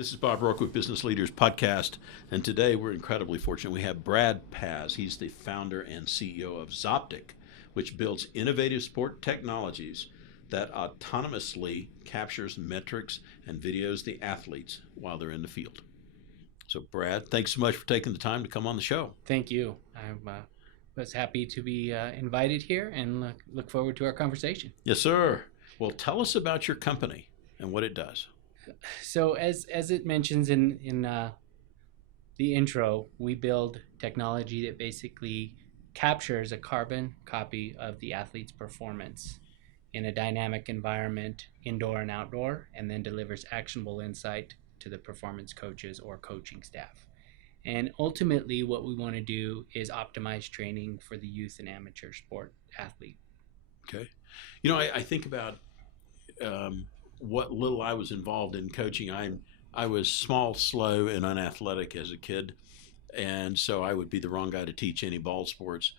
This is Bob Rourke with Business Leaders Podcast, and today we're incredibly fortunate. We have Brad Paz. He's the founder and CEO of Zoptic, which builds innovative sport technologies that autonomously captures metrics and videos the athletes while they're in the field. So, Brad, thanks so much for taking the time to come on the show. Thank you. I was happy to be invited here and look forward to our conversation. Yes, sir. Well, tell us about your company and what it does. So as it mentions in the intro, we build technology that basically captures a carbon copy of the athlete's performance in a dynamic environment, indoor and outdoor, and then delivers actionable insight to the performance coaches or coaching staff. And ultimately, what we want to do is optimize training for the youth and amateur sport athlete. Okay. I think about what little I was involved in coaching. I was small, slow, and unathletic as a kid, and so I would be the wrong guy to teach any ball sports.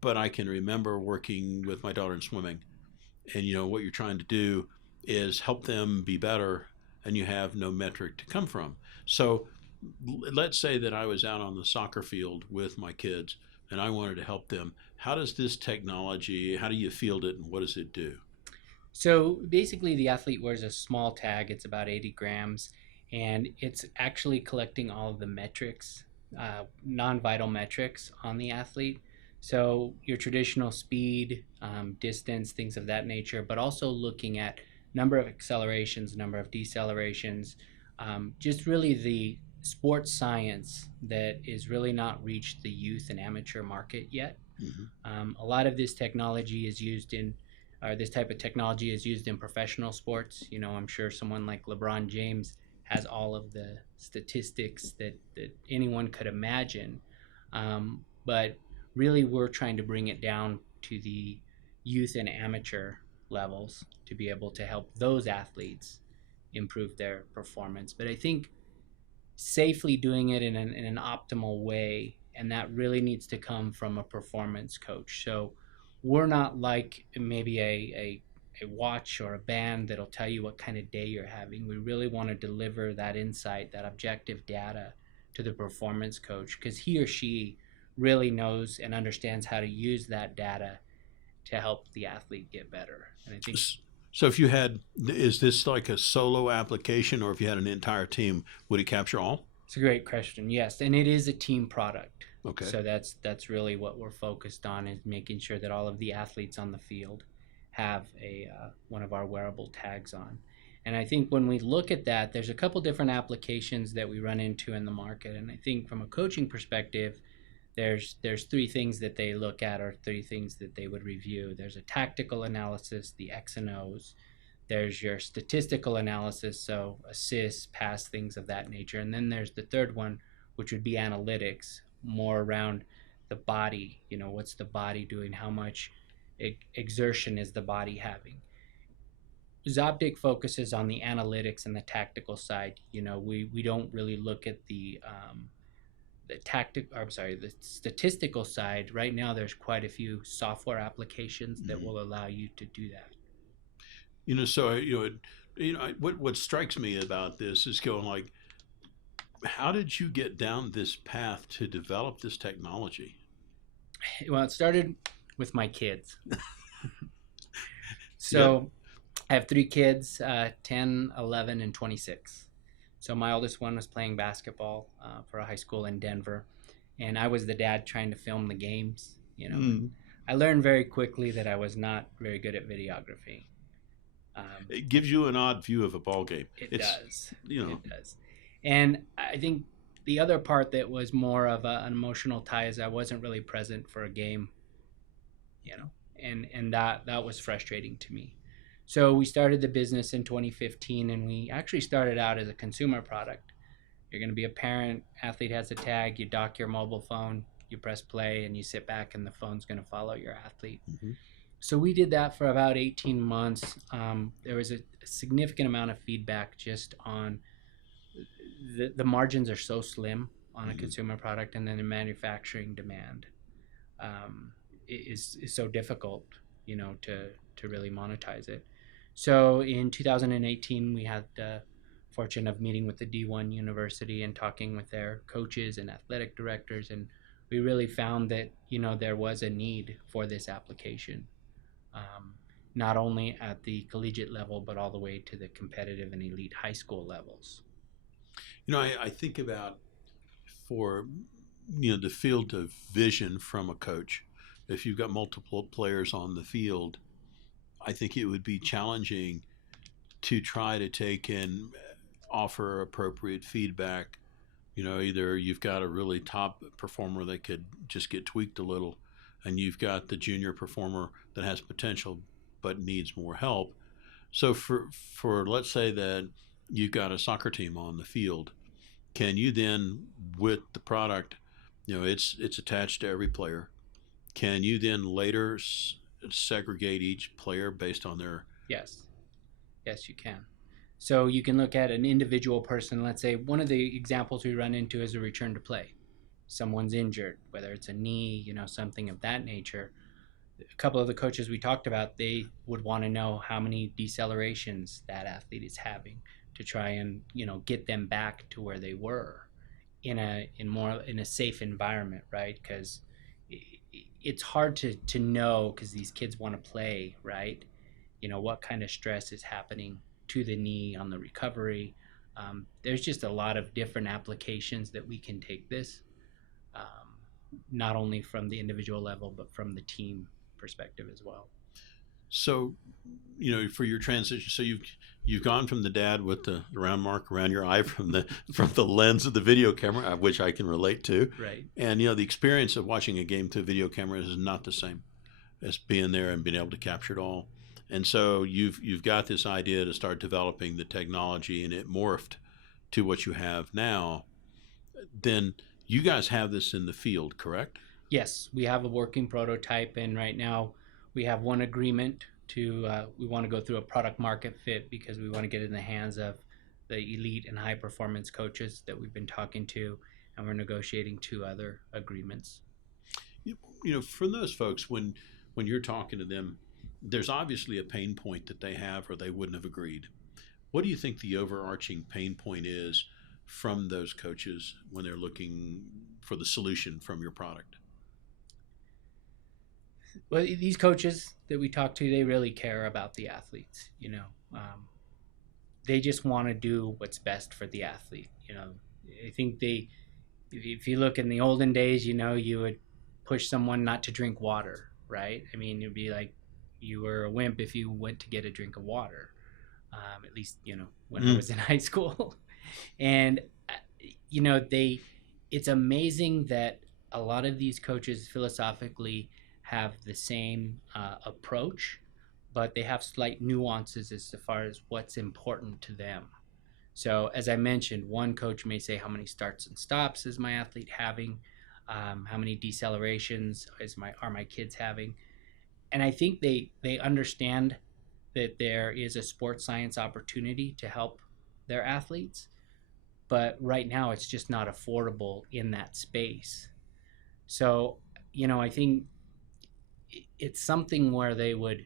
But I can remember working with my daughter in swimming, and what you're trying to do is help them be better, and you have no metric to come from. So let's say that I was out on the soccer field with my kids, and I wanted to help them. How does this technology? How do you field it, and what does it do? So basically, the athlete wears a small tag. It's about 80 grams, and it's actually collecting all of the metrics, non-vital metrics on the athlete. So your traditional speed, distance, things of that nature, but also looking at number of accelerations, number of decelerations, just really the sports science that is really not reached the youth and amateur market yet. Mm-hmm. A lot of this technology is used this type of technology is used in professional sports. I'm sure someone like LeBron James has all of the statistics that anyone could imagine. But really, we're trying to bring it down to the youth and amateur levels to be able to help those athletes improve their performance. But I think safely doing it in an optimal way, and that really needs to come from a performance coach. So we're not like maybe a watch or a band that'll tell you what kind of day you're having. We really want to deliver that insight, that objective data to the performance coach, because he or she really knows and understands how to use that data to help the athlete get better. And I think So is this like a solo application, or if you had an entire team, would it capture all? it's a great question. Yes, and it is a team product. Okay. So that's really what we're focused on, is making sure that all of the athletes on the field have one of our wearable tags on. And I think when we look at that, there's a couple different applications that we run into in the market. And I think from a coaching perspective, there's three things that they look at, or three things that they would review. There's a tactical analysis, the X and O's. There's your statistical analysis, so assists, pass, things of that nature. And then there's the third one, which would be analytics, more around the body. What's the body doing? How much exertion is the body having? Zoptic focuses on the analytics and the tactical side. We don't really look at the statistical side. Right now, there's quite a few software applications that will allow you to do that. What strikes me about this is going like, how did you get down this path to develop this technology? Well, it started with my kids. So I have three kids, 10, 11, and 26. So my oldest one was playing basketball for a high school in Denver, and I was the dad trying to film the games. I learned very quickly that I was not very good at videography. It gives you an odd view of a ball game. It does. It does. And I think the other part that was more of an emotional tie is I wasn't really present for a game, and that was frustrating to me. So we started the business in 2015, and we actually started out as a consumer product. You're going to be a parent, athlete has a tag, you dock your mobile phone, you press play, and you sit back, and the phone's going to follow your athlete. Mm-hmm. So we did that for about 18 months. There was a significant amount of feedback just on the margins are so slim on a consumer product, and then the manufacturing demand is so difficult, to really monetize it. So in 2018, we had fortune of meeting with the D1 university and talking with their coaches and athletic directors, and we really found that there was a need for this application, um, not only at the collegiate level but all the way to the competitive and elite high school levels. I think about for the field of vision from a coach. If you've got multiple players on the field, I think it would be challenging to try to take and offer appropriate feedback. Either you've got a really top performer that could just get tweaked a little, and you've got the junior performer that has potential but needs more help. So for let's say that you've got a soccer team on the field, can you then, with the product, it's attached to every player. Can you then later segregate each player based on their? Yes, yes, you can. So you can look at an individual person. Let's say one of the examples we run into is a return to play. Someone's injured, whether it's a knee, something of that nature. A couple of the coaches we talked about, they would want to know how many decelerations that athlete is having to try and get them back to where they were in a safe environment, right? Because it's hard to know, because these kids want to play, right? What kind of stress is happening to the knee on the recovery. There's just a lot of different applications that we can take this, not only from the individual level but from the team perspective as well. So, for your transition, so you've gone from the dad with the round mark around your eye from the lens of the video camera, which I can relate to, Right. and the experience of watching a game through video camera is not the same as being there and being able to capture it all. And so you've got this idea to start developing the technology, and it morphed to what you have now. Then you guys have this in the field, correct? Yes, we have a working prototype, and right now we have one agreement to we want to go through a product market fit, because we want to get it in the hands of the elite and high performance coaches that we've been talking to, and we're negotiating 2 other agreements. For those folks, when you're talking to them, there's obviously a pain point that they have, or they wouldn't have agreed. What do you think the overarching pain point is from those coaches when they're looking for the solution from your product? Well, these coaches that we talk to, they really care about the athletes. They just want to do what's best for the athlete. I think if you look in the olden days, you would push someone not to drink water, right? I mean, it'd be like you were a wimp if you went to get a drink of water. At least when I was in high school, and it's amazing that a lot of these coaches philosophically have the same approach, but they have slight nuances as far as what's important to them. So, as I mentioned, one coach may say, how many starts and stops is my athlete having? How many decelerations are my kids having? And I think they understand that there is a sports science opportunity to help their athletes, but right now it's just not affordable in that space. So, I think it's something where they would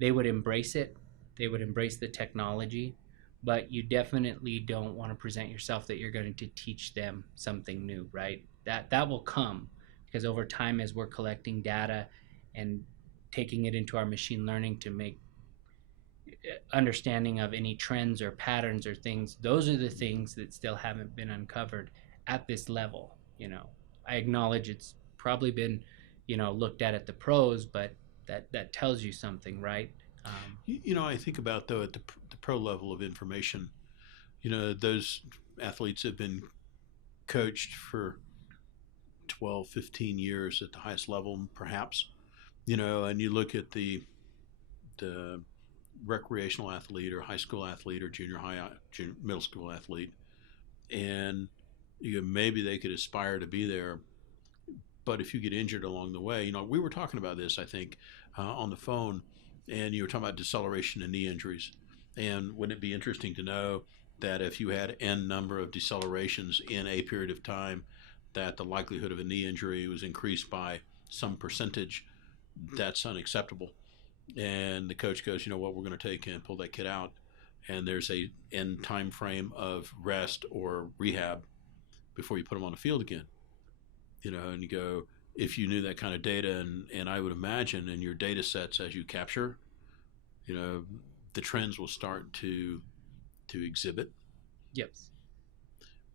embrace it. They would embrace the technology, but you definitely don't want to present yourself that you're going to teach them something new, right? That will come, because over time, as we're collecting data and taking it into our machine learning to make understanding of any trends or patterns or things, those are the things that still haven't been uncovered at this level. I acknowledge it's probably been looked at the pros, but that tells you something, right? I think about, though, at the pro level of information, those athletes have been coached for 12, 15 years at the highest level, perhaps, and you look at the recreational athlete or high school athlete or middle school athlete, and maybe they could aspire to be there, but if you get injured along the way, we were talking about this, I think, on the phone, and you were talking about deceleration and knee injuries. And wouldn't it be interesting to know that if you had n number of decelerations in a period of time, that the likelihood of a knee injury was increased by some percentage? That's unacceptable. And the coach goes, you know what, we're going to take and pull that kid out and there's a end time frame of rest or rehab before you put them on the field again. And you go, if you knew that kind of data, and I would imagine in your data sets as you capture, you know, the trends will start to exhibit. Yep.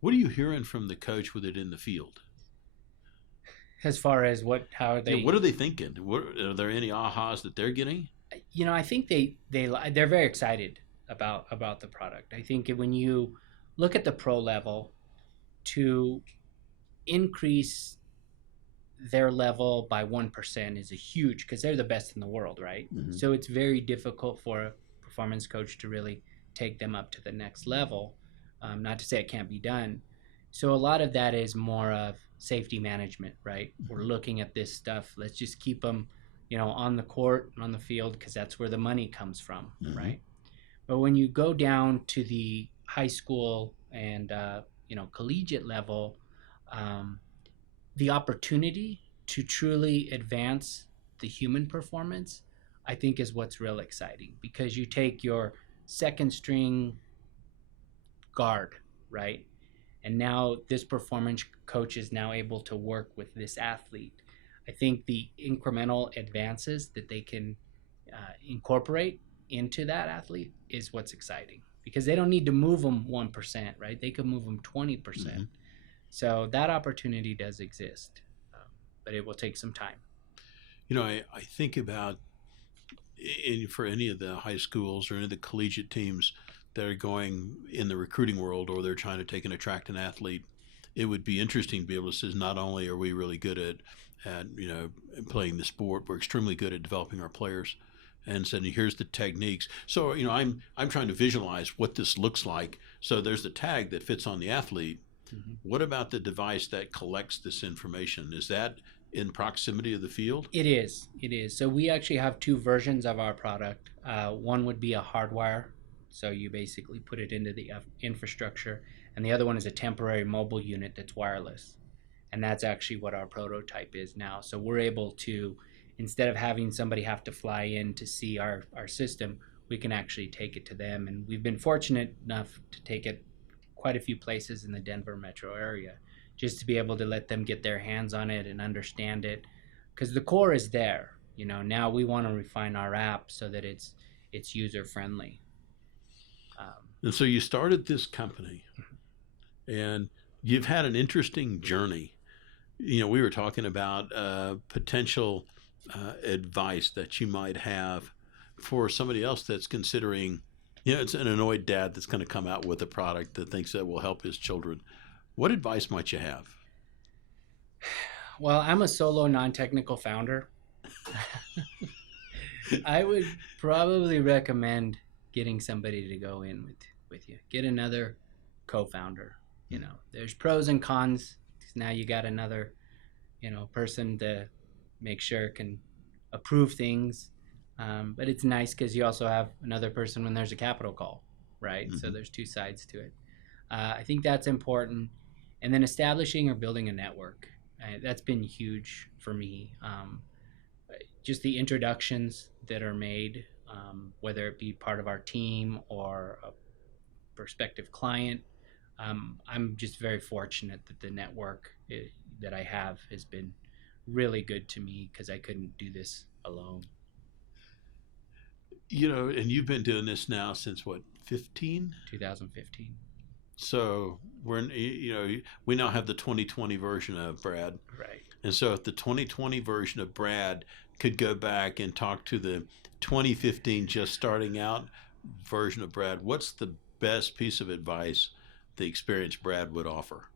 What are you hearing from the coach with it in the field? As far as how Yeah, they, what are they thinking? Are there any ahas that they're getting? I think they're very excited about the product. I think when you look at the pro level, to increase their level by 1% is a huge, because they're the best in the world, right? Mm-hmm. So it's very difficult for a performance coach to really take them up to the next level. Not to say it can't be done. So a lot of that is more of safety management, right? Mm-hmm. We're looking at this stuff. Let's just keep them, on the court and on the field, because that's where the money comes from, Mm-hmm. right? But when you go down to the high school and collegiate level, um, the opportunity to truly advance the human performance, I think, is what's real exciting, because you take your second string guard, right? And now this performance coach is now able to work with this athlete. I think the incremental advances that they can incorporate into that athlete is what's exciting, because they don't need to move them 1%, right? They could move them 20%. Mm-hmm. So that opportunity does exist, but it will take some time. I think about for any of the high schools or any of the collegiate teams that are going in the recruiting world, or they're trying to take and attract an athlete, it would be interesting to be able to say, not only are we really good at playing the sport, we're extremely good at developing our players, and saying here's the techniques. So I'm trying to visualize what this looks like. So there's the tag that fits on the athlete. Mm-hmm. What about the device that collects this information? Is that in proximity of the field? It is. So we actually have two versions of our product. One would be a hardwire, so you basically put it into the infrastructure, and the other one is a temporary mobile unit that's wireless. And that's actually what our prototype is now. So we're able to, instead of having somebody have to fly in to see our system, we can actually take it to them. And we've been fortunate enough to take it quite a few places in the Denver metro area, just to be able to let them get their hands on it and understand it, because the core is there. Now we want to refine our app so that it's user friendly. And so you started this company, and you've had an interesting journey. We were talking about potential advice that you might have for somebody else that's considering, it's an annoyed dad that's going to come out with a product that thinks that will help his children. What advice might you have? Well, I'm a solo non-technical founder. I would probably recommend getting somebody to go in with you. Get another co-founder. There's pros and cons. Now you got another, person to make sure can approve things. But it's nice because you also have another person when there's a capital call, right? Mm-hmm. So there's two sides to it. I think that's important. And then establishing or building a network. That's been huge for me. Just the introductions that are made, whether it be part of our team or a prospective client. I'm just very fortunate that the network that I have has been really good to me, because I couldn't do this alone. And you've been doing this now since what, 15? 2015. So we now have the 2020 version of Brad. Right. And so if the 2020 version of Brad could go back and talk to the 2015 just starting out version of Brad, what's the best piece of advice the experienced Brad would offer?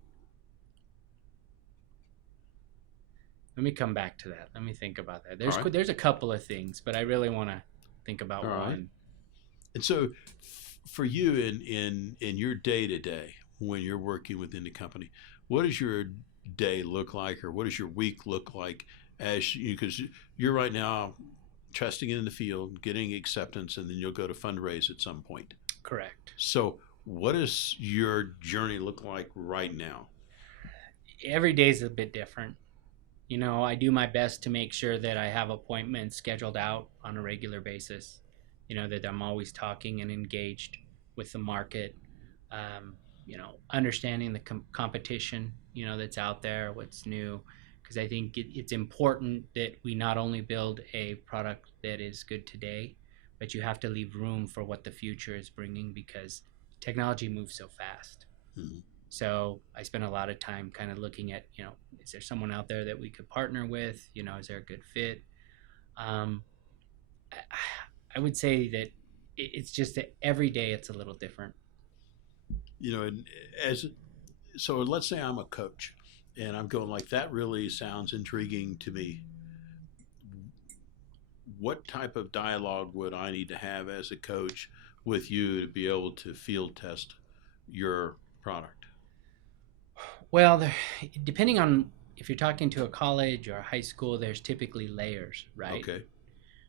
Let me come back to that. Let me think about that. There's a couple of things, but I really want to think about one. Right. And so for you in your day-to-day, when you're working within the company, what does your day look like, or what does your week look like, because you're right now testing it in the field, getting acceptance, and then you'll go to fundraise at some point? Correct. So what does your journey look like right now? Every day is a bit different. I do my best to make sure that I have appointments scheduled out on a regular basis, that I'm always talking and engaged with the market, understanding the competition, that's out there, what's new. Because I think it's important that we not only build a product that is good today, but you have to leave room for what the future is bringing because technology moves so fast. Mm-hmm. So I spend a lot of time kind of looking at, is there someone out there that we could partner with? Is there a good fit? Um, I, I would say that it's just that every day it's a little different. And as so, let's say I'm a coach, and I'm going like that. Really sounds intriguing to me. What type of dialogue would I need to have as a coach with you to be able to field test your product? Well, depending on if you're talking to a college or a high school, there's typically layers, right? Okay.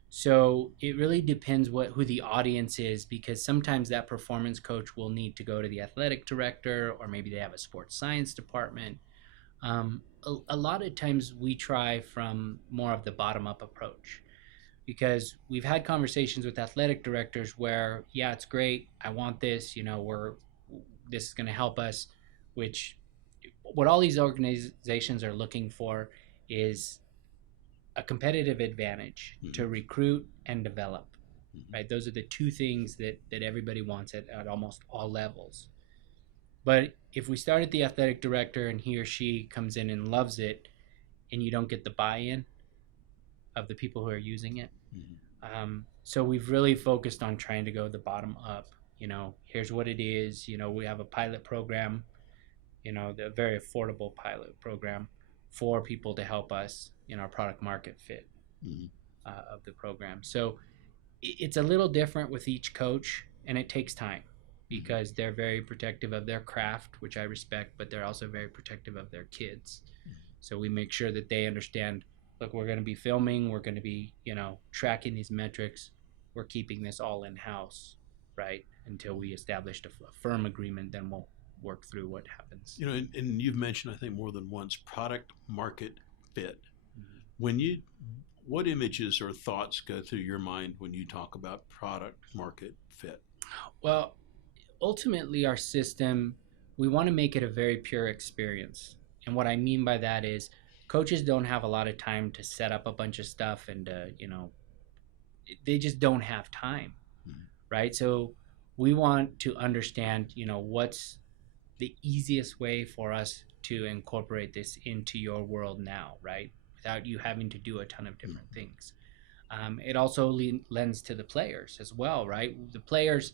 So it really depends who the audience is because sometimes that performance coach will need to go to the athletic director or maybe they have a sports science department. A lot of times we try from more of the bottom up approach because we've had conversations with athletic directors where, yeah, it's great. I want this, this is going to help us, which what all these organizations are looking for is a competitive advantage Mm-hmm. to recruit and develop, Mm-hmm. right? Those are the two things that everybody wants at almost all levels. But if we start at the athletic director and he or she comes in and loves it and you don't get the buy-in of the people who are using it, so we've really focused on trying to go the bottom up. Here's what it is. We have a pilot program, the very affordable pilot program for people to help us in our product market fit Mm-hmm. of the program. So it's a little different with each coach, and it takes time because they're very protective of their craft, which I respect, but they're also very protective of their kids. So we make sure that they understand, look, we're going to be filming, we're going to be, tracking these metrics, we're keeping this all in house, right? Until we established a firm agreement, then we'll work through what happens. And you've mentioned, I think, more than once, product market fit. When you, what images or thoughts go through your mind when you talk about product market fit? Well, ultimately, our system, we want to make it a very pure experience. And what I mean by that is coaches don't have a lot of time to set up a bunch of stuff and, they just don't have time, Mm-hmm. right? So we want to understand, what's the easiest way for us to incorporate this into your world now, right? Without you having to do a ton of different things. It also lends to the players as well, right? The players,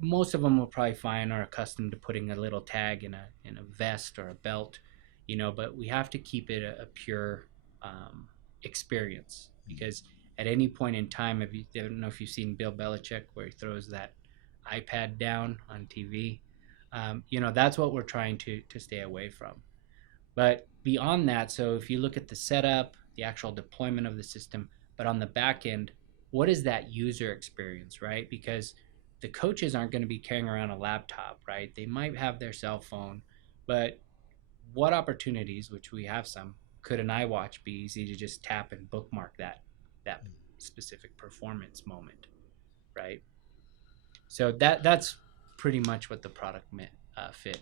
most of them will probably find are accustomed to putting a little tag in a vest or a belt, but we have to keep it a pure experience because at any point in time, I don't know if you've seen Bill Belichick where he throws that iPad down on TV. That's what we're trying to stay away from. But beyond that, so if you look at the setup, the actual deployment of the system, but on the back end, what is that user experience, right? Because the coaches aren't going to be carrying around a laptop, right? They might have their cell phone, but what opportunities, which we have some, could an iWatch be easy to just tap and bookmark that specific performance moment, right? So that's pretty much what the product fit.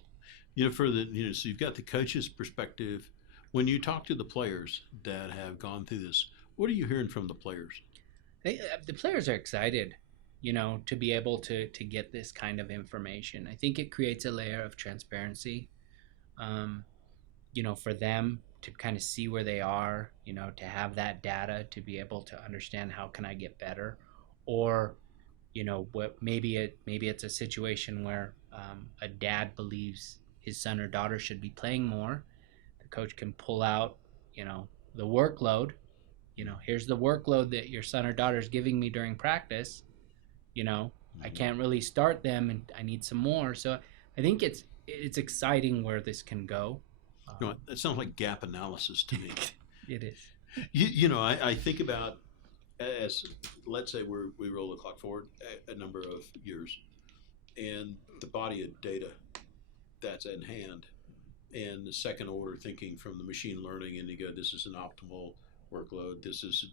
For the so you've got the coach's perspective. When you talk to the players that have gone through this, what are you hearing from the players? The players are excited, to be able to get this kind of information. I think it creates a layer of transparency, um, for them to kind of see where they are, to have that data to be able to understand how can I get better, or what maybe it's a situation where a dad believes his son or daughter should be playing more. The coach can pull out, the workload. Here's the workload that your son or daughter is giving me during practice. I can't really start them, and I need some more. So I think it's exciting where this can go. That sounds like gap analysis to me. It is. I think about as let's say we roll the clock forward a number of years, and the body of data that's at hand, and the second order thinking from the machine learning, and you go, this is an optimal workload. This is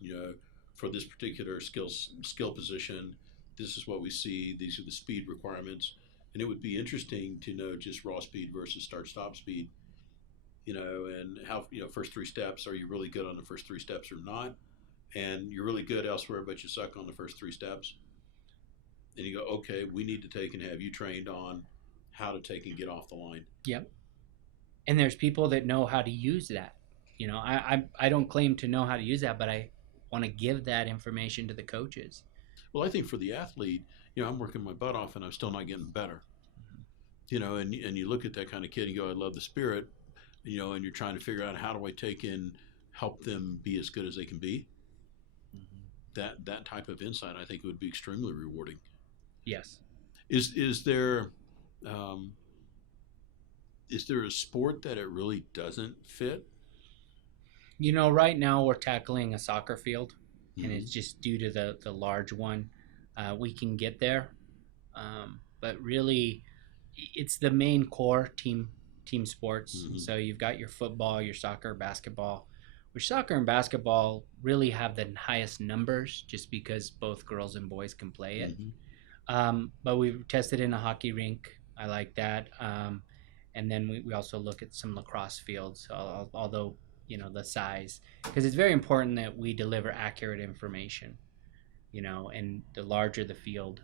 for this particular skill position. this is what we see. These are the speed requirements, and it would be interesting to know just raw speed versus start stop speed. And how first three steps. Are you really good on the first three steps or not? And you're really good elsewhere, but you suck on the first three steps. And you go, okay, we need to take and have you trained on how to take and get off the line. Yep. And there's people that know how to use that. I don't claim to know how to use that, but I want to give that information to the coaches. Well, I think for the athlete, I'm working my butt off and I'm still not getting better. And you look at that kind of kid and you go, I love the spirit, and you're trying to figure out how do I take and help them be as good as they can be. That type of insight, I think, would be extremely rewarding. Yes. Is there a sport that it really doesn't fit? Right now we're tackling a soccer field, and Mm-hmm. it's just due to the large one. We can get there, but really, it's the main core team sports. Mm-hmm. So you've got your football, your soccer, basketball. Which soccer and basketball really have the highest numbers, just because both girls and boys can play it. Mm-hmm. But we've tested in a hockey rink. I like that. And then we also look at some lacrosse fields, although, the size, because it's very important that we deliver accurate information, and the larger the field,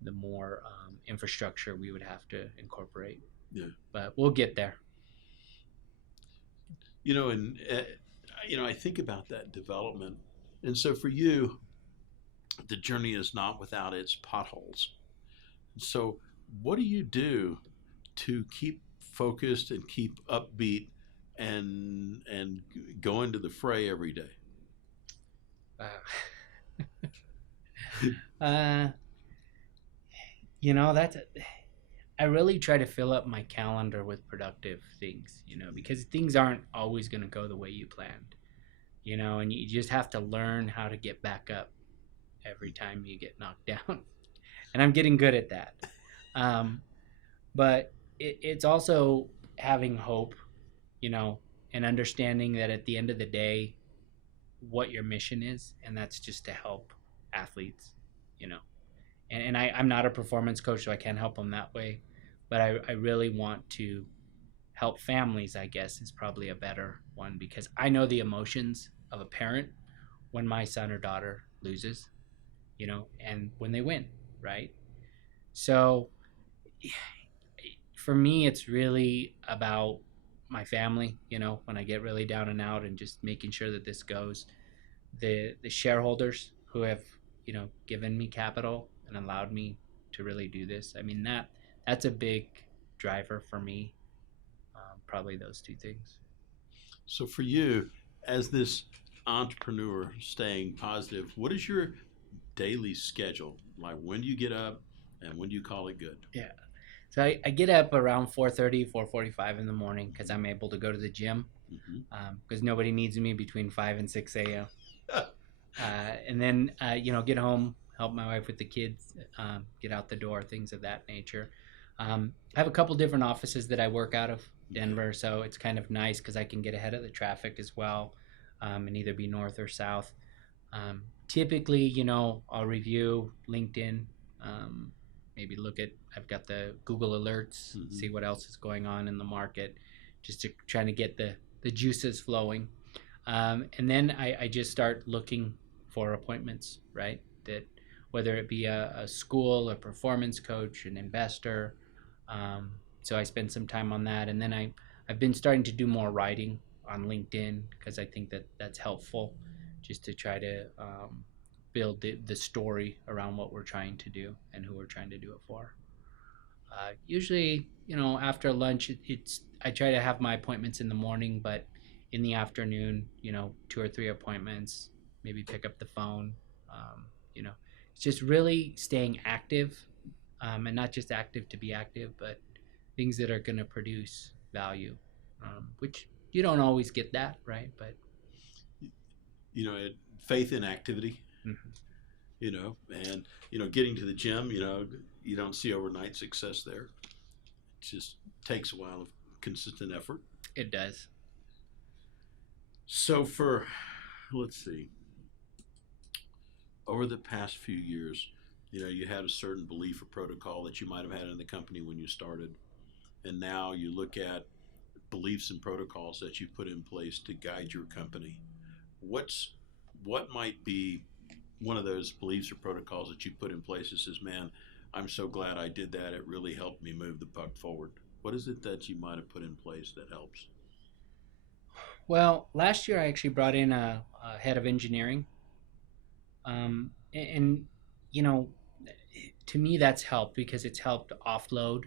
the more infrastructure we would have to incorporate. Yeah. But we'll get there. I think about that development. And so for you, the journey is not without its potholes. So what do you do to keep focused and keep upbeat and go into the fray every day? Uh, that's I really try to fill up my calendar with productive things, because things aren't always going to go the way you planned, and you just have to learn how to get back up every time you get knocked down. And I'm getting good at that. But it's also having hope, and understanding that at the end of the day, what your mission is, and that's just to help athletes, and I'm not a performance coach, so I can't help them that way. But I really want to help families, I guess, is probably a better one, because I know the emotions of a parent when my son or daughter loses, and when they win, right? So for me, it's really about my family, when I get really down and out, and just making sure that this goes. The shareholders who have, given me capital and allowed me to really do this. I mean, that's a big driver for me. Probably those two things. So for you, as this entrepreneur staying positive, what is your daily schedule? Like, when do you get up and when do you call it good? Yeah. So I get up around 4:30, 4:45 in the morning, because I'm able to go to the gym, because nobody needs me between 5 and 6 a.m. And then, get home, help my wife with the kids, get out the door, things of that nature. I have a couple different offices that I work out of Denver, so it's kind of nice because I can get ahead of the traffic as well, and either be north or south. Typically, I'll review LinkedIn, maybe I've got the Google alerts, see what else is going on in the market, just to trying to get the juices flowing. And then I just start looking for appointments, right? That whether it be a school, a performance coach, an investor. So I spend some time on that. And then I've been starting to do more writing on LinkedIn, because I think that's helpful, just to try to build the story around what we're trying to do and who we're trying to do it for. Usually, after lunch, I try to have my appointments in the morning, but in the afternoon, 2 or 3 appointments, maybe pick up the phone. It's just really staying active, and not just active to be active, but things that are going to produce value, which you don't always get that, right? But Faith in activity. mm-hmm. And getting to the gym. You don't see overnight success there. It just takes a while of consistent effort. It does. So let's see, over the past few years, You had a certain belief or protocol that you might have had in the company when you started, and now you look at beliefs and protocols that you put in place to guide your company. What's what might be one of those beliefs or protocols that you put in place that says, "Man, I'm so glad I did that. It really helped me move the puck forward." What is it that you might have put in place that helps? Well, last year I actually brought in a head of engineering, and you know, to me that's helped because it's helped offload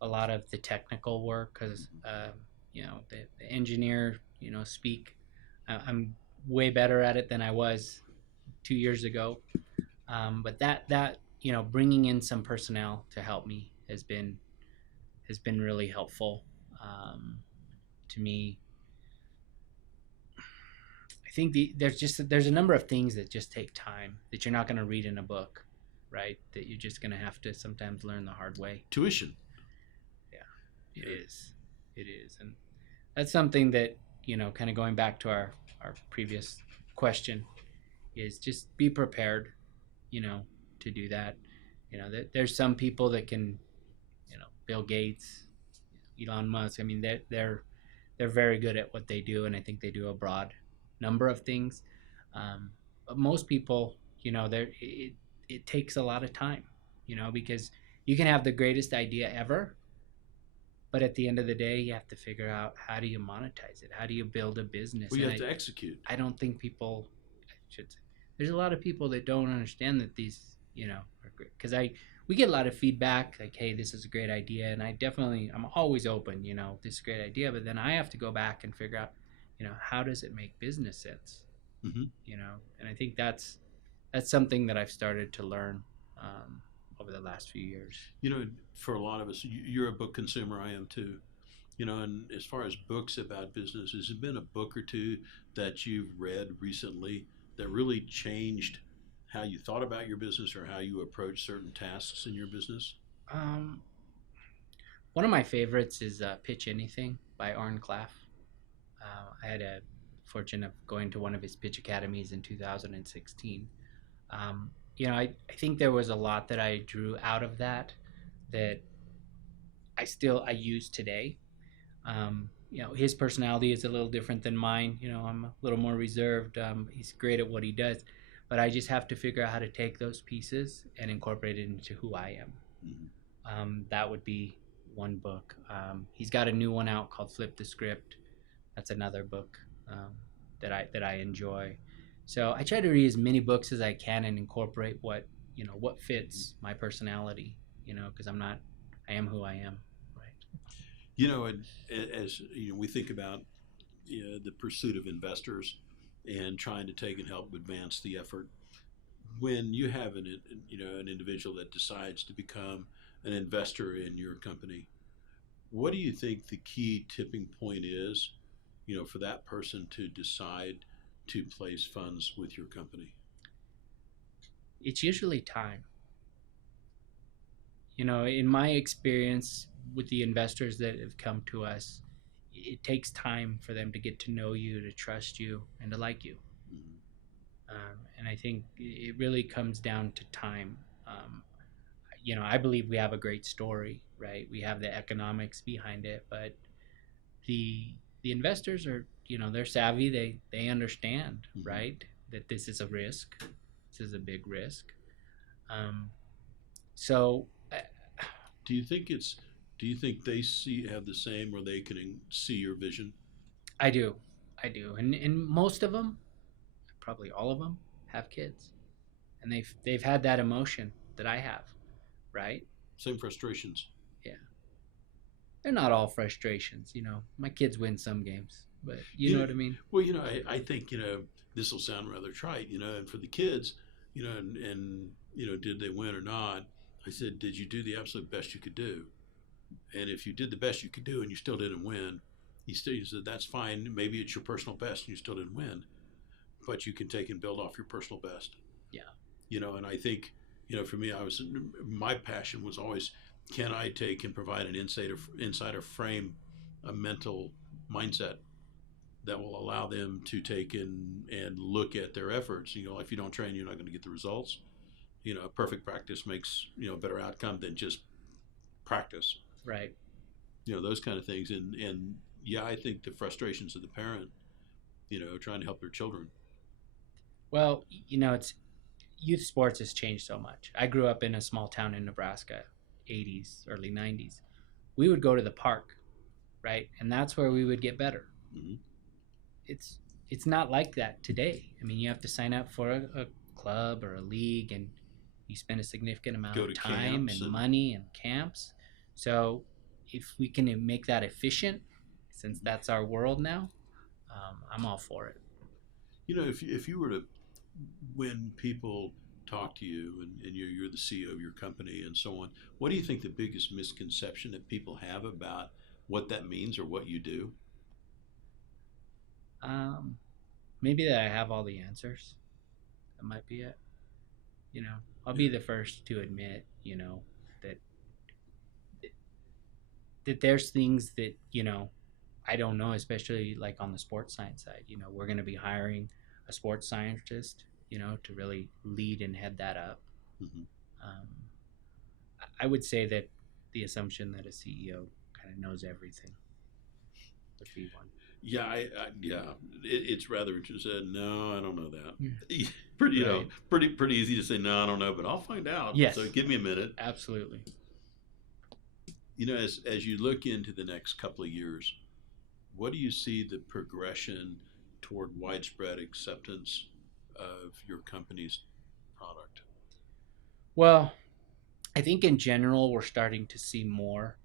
a lot of the technical work because the engineer speak. I'm way better at it than I was 2 years ago. But that bringing in some personnel to help me has been really helpful to me. I think there's a number of things that just take time that you're not going to read in a book, right? That you're just going to have to sometimes learn the hard way. Tuition. Yeah, it is. It is, and that's something that kind of going back to our previous question, is just be prepared, you know, to do that. That there's some people that can, Bill Gates, Elon Musk. I mean, they're very good at what they do, and I think they do a broad number of things. But most people, it takes a lot of time, because you can have the greatest idea ever, but at the end of the day, you have to figure out how do you monetize it, how do you build a business. Well, you And have to execute. I don't think people should. There's a lot of people that don't understand that these, are great. Because we get a lot of feedback like, hey, this is a great idea, and I'm always open, this is a great idea, but then I have to go back and figure out, how does it make business sense, Mm-hmm. and I think that's something that I've started to learn over the last few years. For a lot of us, you're a book consumer. I am too. And as far as books about business, has there been a book or two that you've read recently that really changed how you thought about your business or how you approach certain tasks in your business? Um, One of my favorites is Pitch Anything by Arn Claff. I had a fortune of going to one of his pitch academies in 2016. I think there was a lot that I drew out of that I use today. His personality is a little different than mine. I'm a little more reserved. He's great at what he does, but I just have to figure out how to take those pieces and incorporate it into who I am. Mm-hmm. That would be one book. He's got a new one out called Flip the Script. That's another book that I enjoy. So I try to read as many books as I can and incorporate what fits my personality. Because I am who I am. Right. And as we think about the pursuit of investors and trying to take and help advance the effort. When you have an individual that decides to become an investor in your company, what do you think the key tipping point is, for that person to decide to place funds with your company? It's usually time. In my experience with the investors that have come to us, it takes time for them to get to know you, to trust you, and to like you. Mm-hmm. And I think it really comes down to time. I believe we have a great story, right? We have the economics behind it, but the investors are, they're savvy. They understand, Mm-hmm. right, that this is a risk. This is a big risk. So Do you think it's? Do you think they have the same, or they can see your vision? I do, and most of them, probably all of them, have kids, and they've had that emotion that I have, right? Same frustrations. Yeah, they're not all frustrations. My kids win some games, but you You know know, what I mean. well, I think this will sound rather trite, and for the kids, and did they win or not? I said, did you do the absolute best you could do? And if you did the best you could do and you still didn't win, he said that's fine. Maybe it's your personal best and you still didn't win, but you can take and build off your personal best. Yeah, And I think for me, my passion was always, can I take and provide an insider frame, a mental mindset that will allow them to take in and look at their efforts. If you don't train, you're not going to get the results. perfect practice makes a better outcome than just practice. Right. Those kind of things, and yeah, I think the frustrations of the parent, trying to help their children. Well, it's youth sports has changed so much. I grew up in a small town in Nebraska, 80s, early 90s. We would go to the park, right? And that's where we would get better. Hmm. It's it's not like that today. I mean, you have to sign up for a club or a league, and you spend a significant amount Go of to time camps and and money and camps. So if we can make that efficient, since that's our world now, I'm all for it. if you were to, when people talk to you and you're the CEO of your company and so on, what do you think the biggest misconception that people have about what that means or what you do? Um, Maybe that I have all the answers. That might be it. You know, I'll Yeah. be the first to admit, that that there's things that I don't know, especially like on the sports science side. We're going to be hiring a sports scientist, to really lead and head that up. Hmm. Um, I would say that the assumption that a CEO kind of knows everything would be one. Yeah, yeah, it's rather interesting. No, I don't know Yeah. that. Pretty, Right. pretty easy to say no, I don't know, but I'll find out. Yes, So give me a minute. absolutely. As you look into the next couple of years, what do you see the progression toward widespread acceptance of your company's product? Well, I think in general, we're starting to see more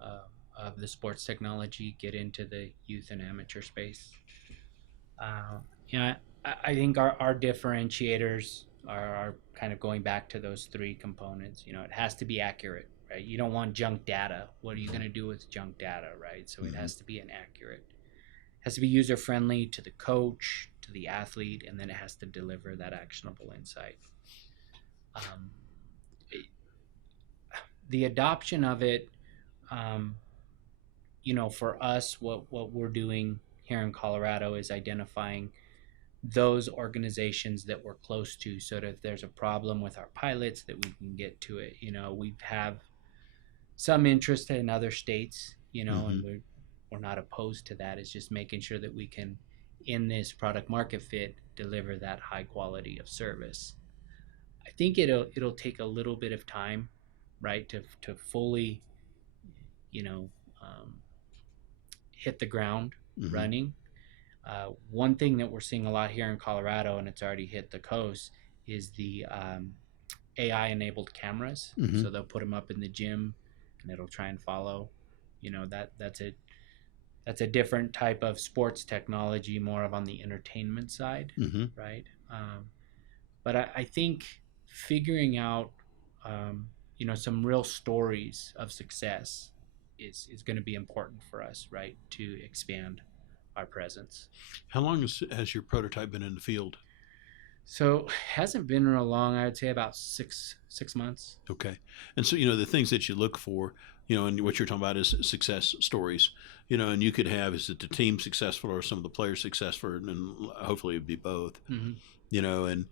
uh, of the sports technology get into the youth and amateur space. Uh, you know, I think our differentiators are kind of going back to those three components. It has to be accurate, right? You don't want junk data. What are you going to do with junk data, right? So it Mm-hmm. has to be an accurate, has to be user friendly to the coach, to the athlete, and then it has to deliver that actionable insight. Um, the adoption of it, um, for us, what we're doing here in Colorado is identifying those organizations that we're close to, so that if there's a problem with our pilots, that we can get to it. We have some interest in other states, Mm-hmm. and we're not opposed to that. It's just making sure that we can, in this product market fit, deliver that high quality of service. I think it'll take a little bit of time, right, to fully, you know, um, hit the ground Mm-hmm. running. One thing that we're seeing a lot here in Colorado, and it's already hit the coast, is the AI enabled cameras. Mm-hmm. So they'll put them up in the gym, and it'll try and follow. That's a different type of sports technology, more of on the entertainment side, Mm-hmm. right? But I think figuring out, some real stories of success is going to be important for us, right, to expand our presence. How long has your prototype been in the field? So hasn't been real long. I would say about six months. Okay. And so, the things that you look for, and what you're talking about is success stories, and you could have, is it the team successful or some of the players successful? And hopefully it'd be both, Mm-hmm. and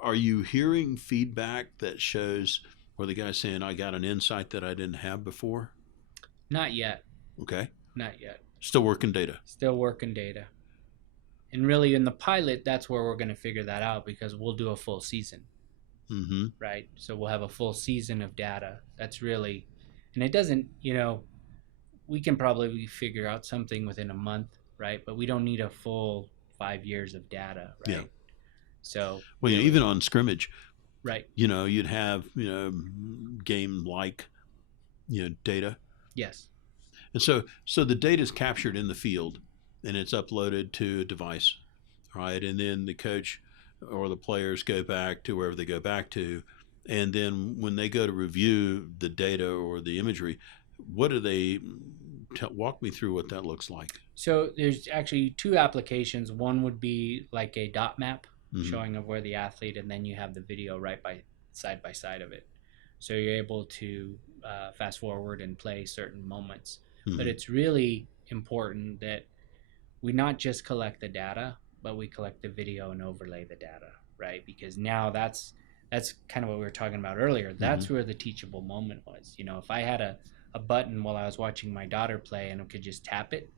are you hearing feedback that shows where the guy's saying, I got an insight that I didn't have before? Not yet. Okay. Not yet. Still working data. Still working data. And really, in the pilot, that's where we're going to figure that out, because we'll do a full season, Mm-hmm. right? So we'll have a full season of data. That's really, and it doesn't, we can probably figure out something within a month, right? But we don't need a full 5 years of data, right? Yeah. So Well, really, even on scrimmage, right? you'd have, game like, data. Yes. And so the data is captured in the field and it's uploaded to a device, right? And then the coach or the players go back to wherever they go back to. And then when they go to review the data or the imagery, what do they walk me through what that looks like? So there's actually two applications. One would be like a dot map Mm-hmm. showing of where the athlete, and then you have the video right by side of it. So you're able to fast forward and play certain moments. Mm-hmm. But it's really important that we not just collect the data, but we collect the video and overlay the data, right? Because now that's that's kind of what we were talking about earlier. That's where the teachable moment was. You know, if I had a button while I was watching my daughter play and I could just tap it,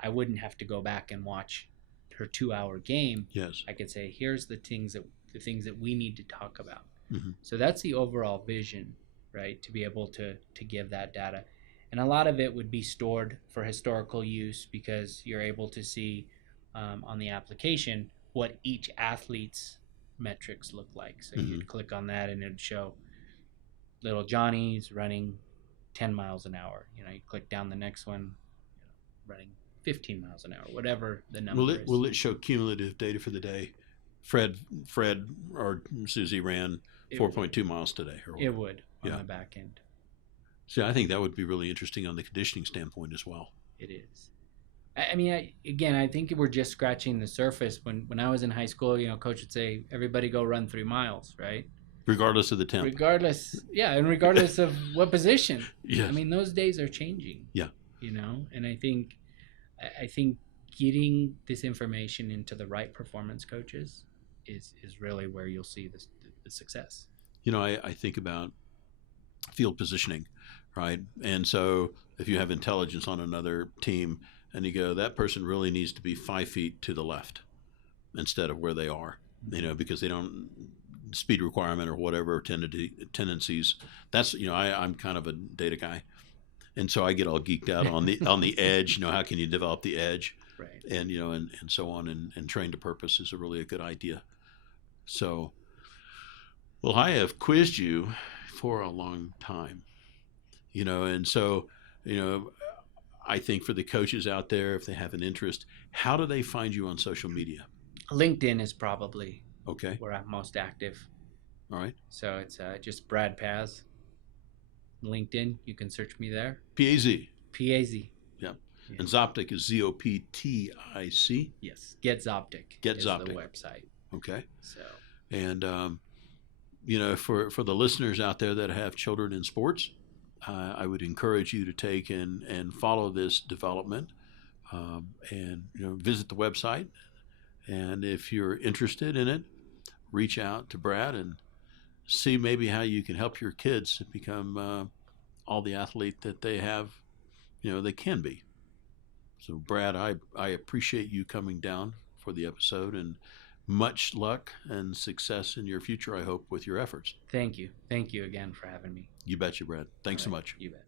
I wouldn't have to go back and watch her 2 hour game. Yes. I could say, here's the things that we need to talk about. Mm-hmm. So that's the overall vision, right? To be able to give that data. And a lot of it would be stored for historical use because you're able to see on the application what each athlete's metrics look like. So you'd click on that and it'd show little Johnny's running 10 miles an hour. You know, you click down the next one, running 15 miles an hour, whatever the number is. Will it show cumulative data for the day? Fred or Susie ran 4.2 miles today. Or it would on Yeah. the back end. See, I think that would be really interesting on the conditioning standpoint as well. It is. I mean, I think we're just scratching the surface. When I was in high school, you know, coach would say, everybody go run 3 miles, right? Regardless of the temp. Regardless, yeah, and regardless of what position. Yes. I mean, those days are changing. Yeah. You know, and I think getting this information into the right performance coaches is really where you'll see the success. You know, I think about field positioning, right? And so if you have intelligence on another team and you go, that person really needs to be 5 feet to the left instead of where they are, you know, because they don't speed requirement or whatever tendencies. That's, you know, I'm kind of a data guy. And so I get all geeked out on the edge, you know, how can you develop the edge? Right. And, you know, and so on, and train to purpose is a good idea. So, well, I have quizzed you for a long time, you know, and so, you know, I think for the coaches out there, if they have an interest, how do they find you on social media? LinkedIn is probably Okay. where I'm most active. All right. So it's just Brad Paz. LinkedIn, you can search me there. PAZ. PAZ. Yep. Yeah. And Zoptic is Zoptic. Yes. Get Zoptic. Get is Zoptic. The website. Okay. So. And you know, for the listeners out there that have children in sports, I would encourage you to take and follow this development, and you know, visit the website. And if you're interested in it, reach out to Brad and see maybe how you can help your kids become all the athlete that they have, you know, they can be. So Brad, I appreciate you coming down for the episode, and much luck and success in your future, I hope, with your efforts. Thank you. Thank you again for having me. You betcha, Brad. Thanks so much. You bet.